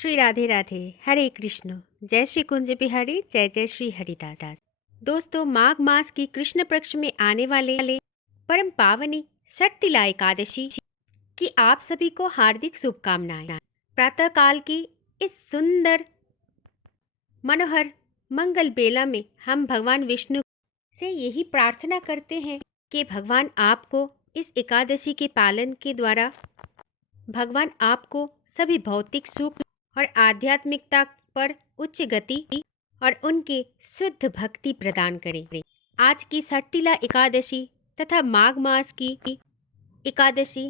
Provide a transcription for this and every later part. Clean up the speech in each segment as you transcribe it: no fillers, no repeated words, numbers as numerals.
श्री राधे राधे। हरे कृष्ण। जय श्री कुंज बिहारी, जय जय श्री हरिदास। दोस्तों, माघ मास की कृष्ण पक्ष में आने वाले परम पावनी षटतिला एकादशी की आप सभी को हार्दिक शुभकामनाएं। प्रातः काल की इस सुंदर मनोहर मंगल बेला में हम भगवान विष्णु से यही प्रार्थना करते हैं कि भगवान आपको इस एकादशी के पालन के द्वारा भगवान आपको सभी भौतिक सुख और आध्यात्मिकता पर उच्च गति और उनके शुद्ध भक्ति प्रदान करें। आज की षटतिला एकादशी तथा माघ मास की एकादशी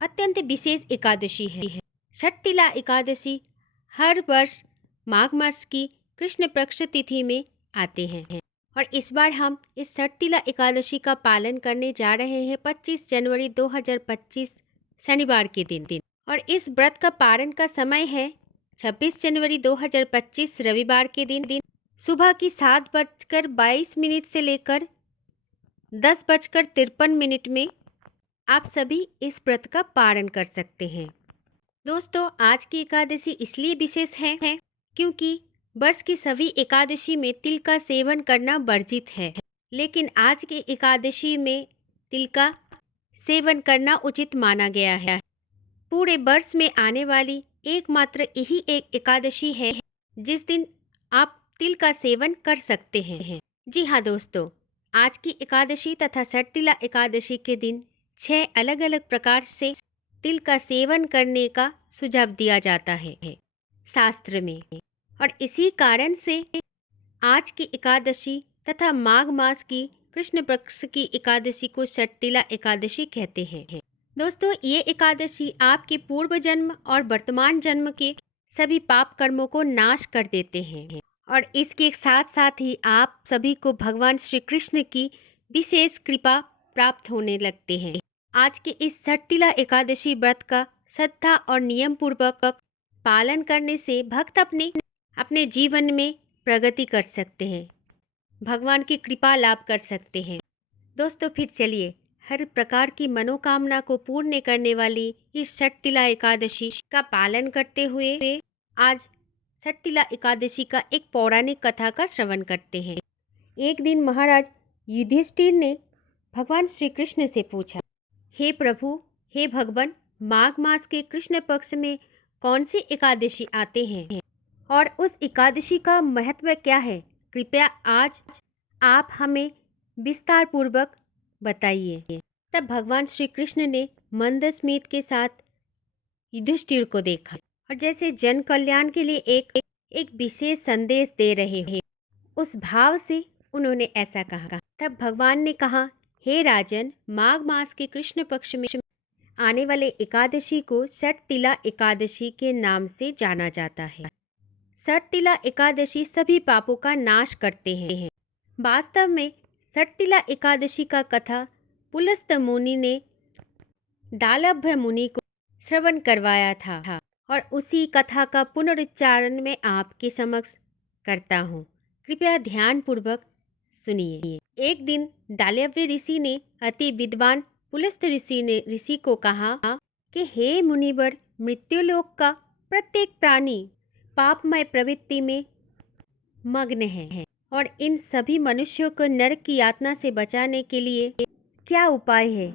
अत्यंत विशेष एकादशी है। षटतिला एकादशी हर वर्ष माघ मास की कृष्ण पक्ष तिथि में आते हैं और इस बार हम इस षटतिला एकादशी का पालन करने जा रहे हैं 25 जनवरी 2025 शनिवार के दिन और इस व्रत का पारण का समय है 26 जनवरी 2025 रविवार के दिन सुबह की 7:22 से लेकर 10:53 में आप सभी इस व्रत का पारण कर सकते हैं। दोस्तों, आज की एकादशी इसलिए विशेष है क्योंकि वर्ष की सभी एकादशी में तिल का सेवन करना वर्जित है, लेकिन आज की एकादशी में तिल का सेवन करना उचित माना गया है। पूरे वर्ष में आने वाली एकमात्र यही एक एकादशी है जिस दिन आप तिल का सेवन कर सकते हैं। जी हाँ दोस्तों, आज की एकादशी तथा षटतिला एकादशी के दिन 6 अलग अलग प्रकार से तिल का सेवन करने का सुझाव दिया जाता है शास्त्र में, और इसी कारण से आज की एकादशी तथा माघ मास की कृष्ण पक्ष की एकादशी को षटतिला एकादशी कहते हैं। दोस्तों, ये एकादशी आपके पूर्व जन्म और वर्तमान जन्म के सभी पाप कर्मों को नाश कर देते हैं और इसके साथ साथ ही आप सभी को भगवान श्री कृष्ण की विशेष कृपा प्राप्त होने लगते हैं। आज के इस षटतिला एकादशी व्रत का श्रद्धा और नियम पूर्वक पालन करने से भक्त अपने जीवन में प्रगति कर सकते हैं, भगवान की कृपा लाभ कर सकते हैं। दोस्तों, फिर चलिए हर प्रकार की मनोकामना को पूर्ण करने वाली इस षटतिला एकादशी का पालन करते हुए आज षटतिला एकादशी का एक पौराणिक कथा का श्रवण करते हैं। एक दिन महाराज युधिष्ठिर ने भगवान श्री कृष्ण से पूछा, हे प्रभु, हे भगवान, माघ मास के कृष्ण पक्ष में कौन सी एकादशी आते हैं और उस एकादशी का महत्व क्या है? कृपया आज आप हमें विस्तार पूर्वक बताइए। तब भगवान श्री कृष्ण ने मंद स्मित के साथ युधिष्ठिर को देखा और जैसे जन कल्याण के लिए एक विशेष संदेश दे रहे हैं, उस भाव से उन्होंने ऐसा कहा। तब भगवान ने कहा, हे राजन, माघ मास के कृष्ण पक्ष में आने वाले एकादशी को षटतिला एकादशी के नाम से जाना जाता है। षटतिला एकादशी सभी पापों का नाश करते हैं। वास्तव में षटतिला एकादशी का कथा पुलस्त मुनि ने दालभ्य मुनि को श्रवण करवाया था और उसी कथा का पुनरुच्चारण में आपके समक्ष करता हूँ। कृपया ध्यान पूर्वक सुनिए। एक दिन दालभ्य ऋषि ने अति विद्वान पुलस्त ऋषि को कहा कि हे मुनिवर, मृत्युलोक का प्रत्येक प्राणी पापमय प्रवृत्ति में मग्न है और इन सभी मनुष्यों को नरक की यातना से बचाने के लिए क्या उपाय है?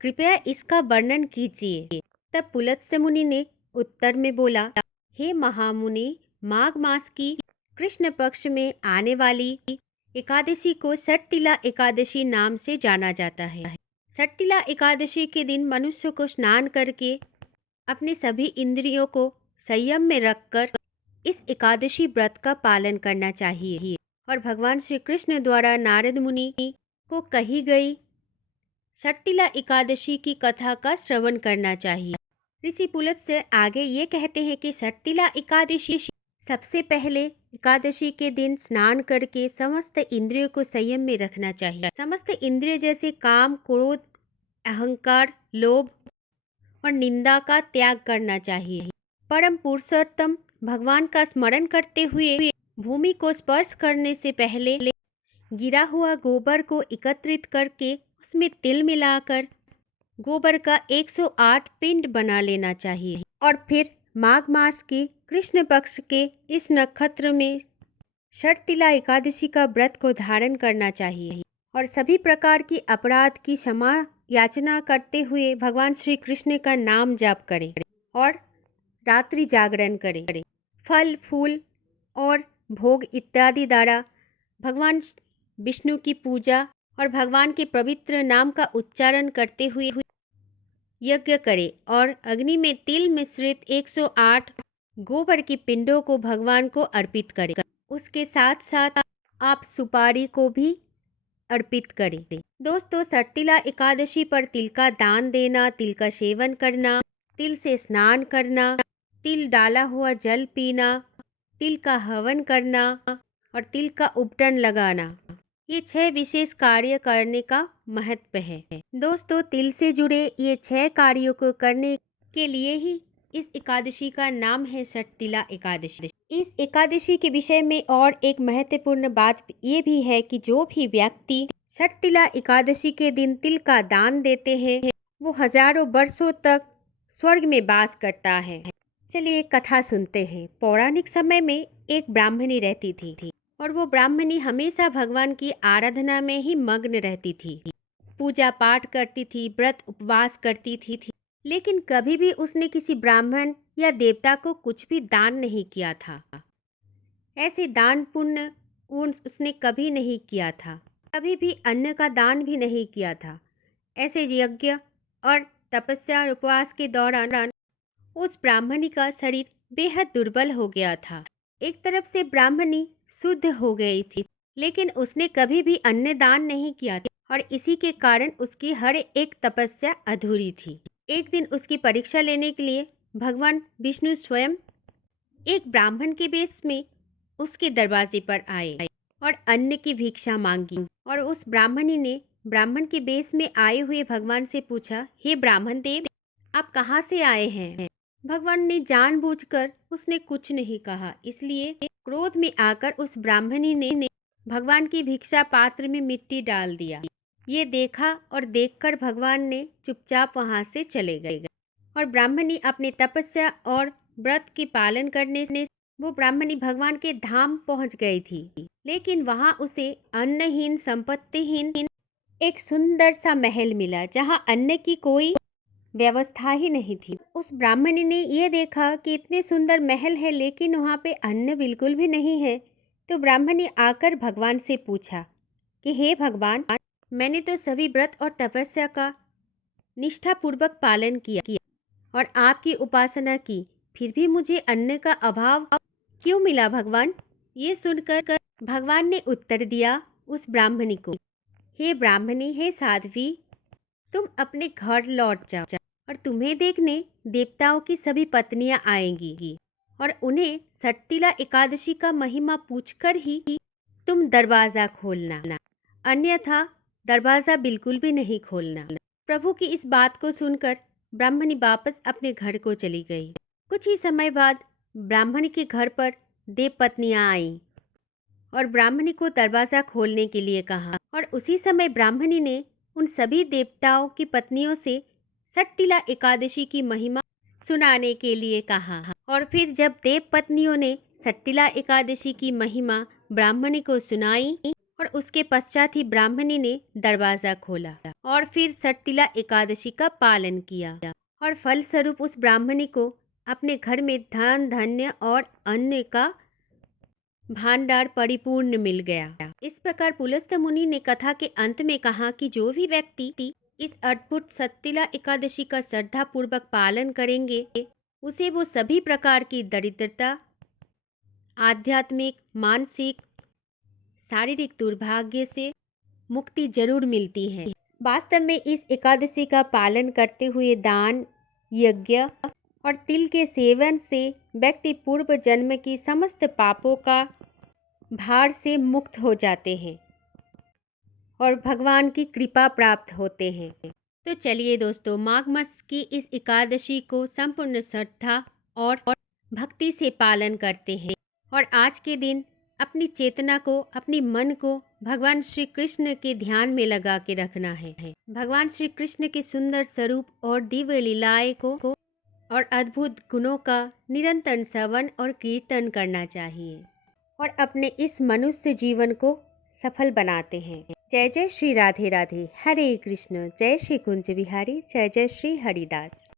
कृपया इसका वर्णन कीजिए। तब पुलत्स्य मुनि ने उत्तर में बोला, हे महामुनि, माघ मास की कृष्ण पक्ष में आने वाली एकादशी को षटतिला एकादशी नाम से जाना जाता है। षटतिला एकादशी के दिन मनुष्य को स्नान करके अपने सभी इंद्रियों को संयम में रखकर इस एकादशी व्रत का पालन करना चाहिए और भगवान श्री कृष्ण द्वारा नारद मुनि को कही गई षटतिला एकादशी की कथा का श्रवण करना चाहिए। ऋषि पुलत्स्य से आगे ये कहते हैं कि षटतिला एकादशी सबसे पहले एकादशी के दिन स्नान करके समस्त इंद्रियों को संयम में रखना चाहिए। समस्त इंद्रिय जैसे काम, क्रोध, अहंकार, लोभ और निंदा का त्याग करना चाहिए। परम पुरुषोत्तम भगवान का स्मरण करते हुए भूमि को स्पर्श करने से पहले गिरा हुआ गोबर को एकत्रित करके उसमें तिल मिलाकर गोबर का 108 पिंड बना लेना चाहिए और फिर माघ मास के कृष्ण पक्ष के इस नक्षत्र में शर्तिला एकादशी का व्रत को धारण करना चाहिए और सभी प्रकार की अपराध की क्षमा याचना करते हुए भगवान श्री कृष्ण का नाम जाप करें और रात्रि जागरण करें। फल फूल और भोग इत्यादि द्वारा भगवान विष्णु की पूजा और भगवान के पवित्र नाम का उच्चारण करते हुए यज्ञ करें और अग्नि में तिल मिश्रित 108 गोबर की पिंडों को भगवान को अर्पित करें। उसके साथ साथ आप सुपारी को भी अर्पित करें। दोस्तों, शर्तिला एकादशी पर तिल का दान देना, तिल का सेवन करना, तिल से स्नान करना, तिल डाला हुआ जल पीना, तिल का हवन करना और तिल का उपटन लगाना, ये 6 विशेष कार्य करने का महत्व है। दोस्तों, तिल से जुड़े ये 6 कार्यों को करने के लिए ही इस एकादशी का नाम है शर्तिला एकादशी। इस एकादशी के विषय में और एक महत्वपूर्ण बात ये भी है कि जो भी व्यक्ति शर्तिला एकादशी के दिन तिल का दान देते हैं वो हजारों वर्षों तक स्वर्ग में वास करता है। चलिए कथा सुनते हैं। पौराणिक समय में एक ब्राह्मणी रहती थी और वो ब्राह्मणी हमेशा भगवान की आराधना में ही मग्न रहती थी। पूजा पाठ करती थी, व्रत उपवास करती थी, लेकिन कभी भी उसने किसी ब्राह्मण या देवता को कुछ भी दान नहीं किया था। ऐसे दान पुण्य उसने कभी नहीं किया था, कभी भी अन्न का दान भी नहीं किया था। ऐसे यज्ञ और तपस्या और उपवास के दौरान उस ब्राह्मणी का शरीर बेहद दुर्बल हो गया था। एक तरफ से ब्राह्मणी शुद्ध हो गई थी, लेकिन उसने कभी भी अन्न दान नहीं किया था और इसी के कारण उसकी हर एक तपस्या अधूरी थी। एक दिन उसकी परीक्षा लेने के लिए भगवान विष्णु स्वयं एक ब्राह्मण के वेश में उसके दरवाजे पर आए और अन्न की भिक्षा मांगी और उस ब्राह्मणी ने ब्राह्मण के वेश में आए हुए भगवान से पूछा, हे ब्राह्मण देव, आप कहाँ से आए हैं? भगवान ने जानबूझकर उसने कुछ नहीं कहा, इसलिए क्रोध में आकर उस ब्राह्मणी ने भगवान की भिक्षा पात्र में मिट्टी डाल दिया। ये देखा और देखकर भगवान ने चुपचाप वहां से चले गए और ब्राह्मणी अपने तपस्या और व्रत के पालन करने से वो ब्राह्मणी भगवान के धाम पहुंच गई थी। लेकिन वहां उसे अन्नहीन संपत्तिहीन एक सुंदर सा महल मिला जहां अन्न की कोई व्यवस्था ही नहीं थी। उस ब्राह्मणी ने ये देखा कि इतने सुंदर महल है लेकिन वहाँ पे अन्न बिल्कुल भी नहीं है। तो ब्राह्मणी आकर भगवान से पूछा कि हे भगवान, मैंने तो सभी व्रत और तपस्या का निष्ठापूर्वक पालन किया और आपकी उपासना की, फिर भी मुझे अन्न का अभाव क्यों मिला भगवान? ये सुनकर भगवान ने उत्तर दिया उस ब्राह्मणी को, हे ब्राह्मणी, हे साध्वी, तुम अपने घर लौट जाओ और तुम्हें देखने देवताओं की सभी पत्नियां आएंगी और उन्हें शर्तिला एकादशी का महिमा पूछकर ही तुम दरवाजा खोलना, अन्यथा दरवाजा बिल्कुल भी नहीं खोलना। प्रभु की इस बात को सुनकर ब्राह्मणी वापस अपने घर को चली गई। कुछ ही समय बाद ब्राह्मणी के घर पर देव पत्नियां आईं और ब्राह्मणी को दरवाजा खोलने के लिए कहा और उसी समय ब्राह्मणी ने उन सभी देवताओं की पत्नियों से शर्तिला एकादशी की महिमा सुनाने के लिए कहा और फिर जब देव पत्नियों ने शर्तिला एकादशी की महिमा ब्राह्मणी को सुनाई और उसके पश्चात ही ब्राह्मणी ने दरवाजा खोला और फिर शर्तिला एकादशी का पालन किया और फलस्वरूप उस ब्राह्मणी को अपने घर में धन धान्य और अन्न का भांडार परिपूर्ण मिल गया। इस प्रकार पुलस्त मुनि ने कथा के अंत में कहा कि जो भी व्यक्ति इस अद्भुत शर्तिला एकादशी का श्रद्धा पूर्वक पालन करेंगे उसे वो सभी प्रकार की दरिद्रता, आध्यात्मिक, मानसिक, शारीरिक दुर्भाग्य से मुक्ति जरूर मिलती है। वास्तव में इस एकादशी का पालन करते हुए दान, यज्ञ और तिल के सेवन से व्यक्ति पूर्व जन्म की समस्त पापों का भार से मुक्त हो जाते हैं और भगवान की कृपा प्राप्त होते हैं। तो चलिए दोस्तों, माघ मास की इस एकादशी को संपूर्ण श्रद्धा और भक्ति से पालन करते हैं और आज के दिन अपनी चेतना को, अपनी मन को भगवान श्री कृष्ण के ध्यान में लगा के रखना है। भगवान श्री कृष्ण के सुंदर स्वरूप और दिव्य लीलाएं को और अद्भुत गुणों का निरंतर श्रवण और कीर्तन करना चाहिए और अपने इस मनुष्य जीवन को सफल बनाते हैं। जय जय श्री राधे राधे। हरे कृष्ण। जय श्री कुंज बिहारी। जय जय श्री हरिदास।